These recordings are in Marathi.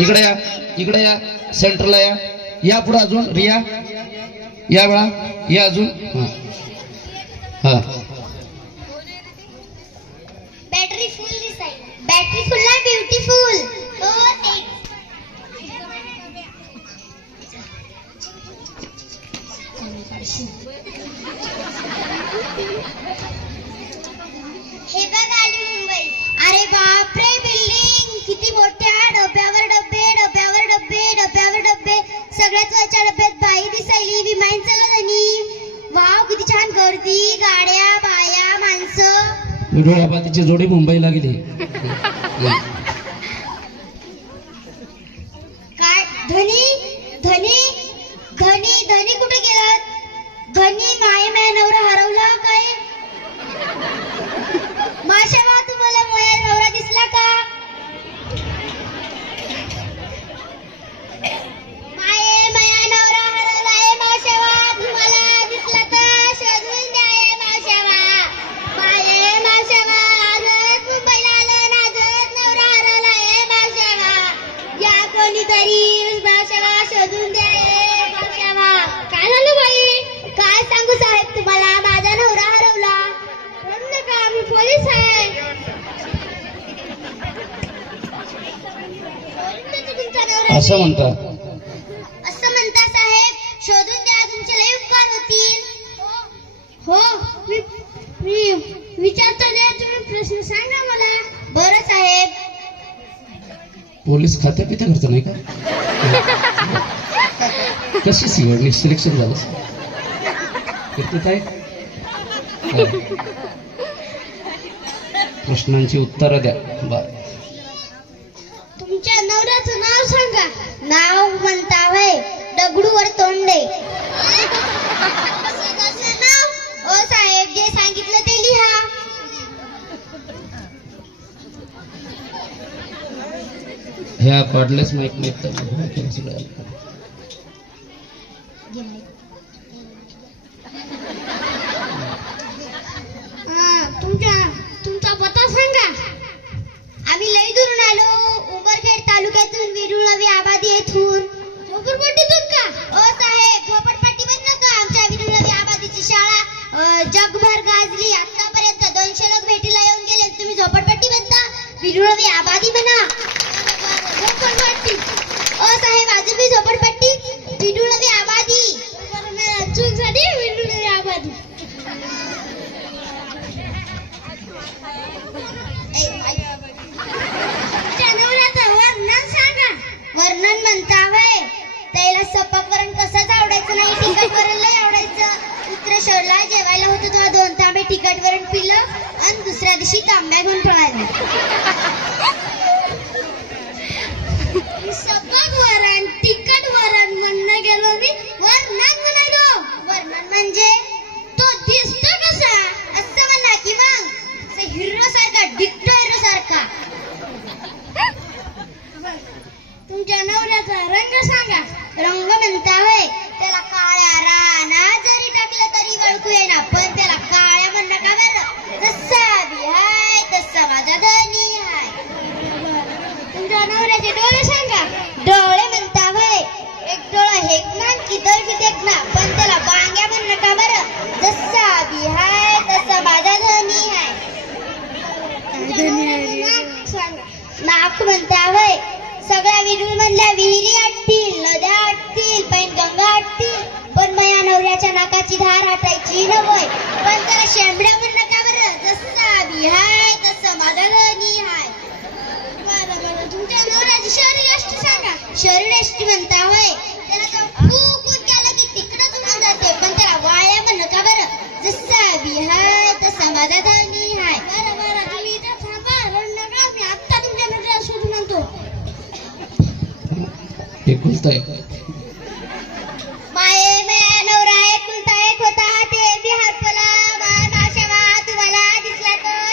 इकडे या इकडे या सेंटरला या. या पुढे अजून रिया. या बाळा या अजून. हां. हा. माणसं जोडी मुंबईला गेली. काय? धनी? धनी? धनी धनी कुठे गेलात? धनी माय माया नवरा हरवला काय? असं. म्हणतात. असं म्हणता साहेब शोधून द्या तुमचे लय उपकार होतील. हो मी मी विचारतो द्या तुम्ही प्रश्न सांगा मला. बरं साहेब. पोलीस खात्या पित्या करतो नाही का? कशी सिवडणी सिलेक्शन झालं किती काय प्रश्नांची उत्तरं द्या. बर तुमच्या नवऱ्याचं नाव सांगा नाव म्हणता वय दगडूवर तोंडे. ओ साहेब जे सांगितलं ते लिहा. ह्या पाडलेच माहीत नाहीत तर मग केलं सगळं. हा, तुमच्या तुमचा पत्ता सांगा. झोपड्यातून विरुळवी आबादी येथून. झोपडपट्टीतून का ओ साहेब झोपडपट्टी पण नका. आमच्या विरुळवी आबादीची शाळा जगभर गाजली. आतापर्यंत दोनशे लोक भेटीला येऊन गेले. तुम्ही झोपडपट्टी बनता विरुळवी आबादी म्हणा झोपडपट्टी ओ साहेब अजून मी झोपडपट्टी विरुळवी आबादी चूक झाली विरुळवी आबादी जनावराचं वर्णन सांगा वर्णन म्हणता वय त्याला सपक वरण कसंच आवडायचं नाही तिखट वरण लय आवडायचं शहरला जेवायला होतं तेव्हा दोन तांबे तिखट वरण पिलं आणि दुसऱ्या दिवशी तांब्या घेऊन पळायला सपक वरण तिखट वरण म्हणणं गेलो मी वर्णन म्हणालो वर्णन म्हणजे तो दिसतो कसा असं म्हणा की मग हिरो सारखा डिक्टो हिरो सारखा तुमच्या नवऱ्याचा रंग सांगा रंग म्हणता होय त्याला काळ्या राना जरी टाकलं तरी ओळखू येणार पण त्याला काळ्या म्हण नका बरं जसा बी हाय तसा माझा धनी हाय तुमच्या नवऱ्याचे डोळे सांगा डोळे म्हणता होय एक डोळा हेकना की तर देखना पण त्याला बांग्या म्हण नका बरं जसा बी हाय तसा माझा धनी हाय नाक सांगा. नाक म्हणता होय सगळ्या विहीर मधल्या विहिरी आटतील नद्या आटतील गंगा आटतील पण मया नवऱ्याच्या नाकाची धार हटायची नवय पण त्याला शेंबड्यावर नका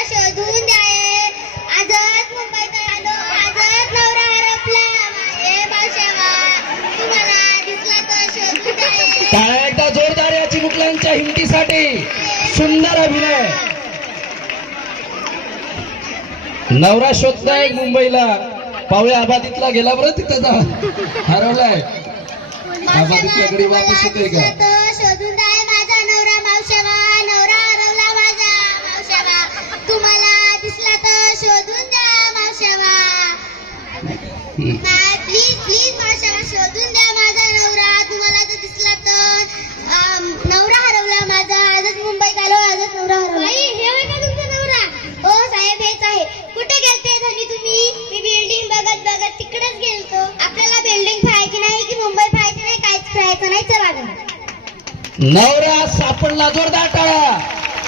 शोधून द्याये. टाळ्या एकदा जोरदार या चिमुकल्यांच्या हिमतीसाठी सुंदर अभिनय. नवरा शोधताय मुंबईला. पावळे आबादीतला गेला बरं तिथं जा. हरवलाय. आबादीतला कडे वापस येते का? नवरा सापडला जोरदार टाळा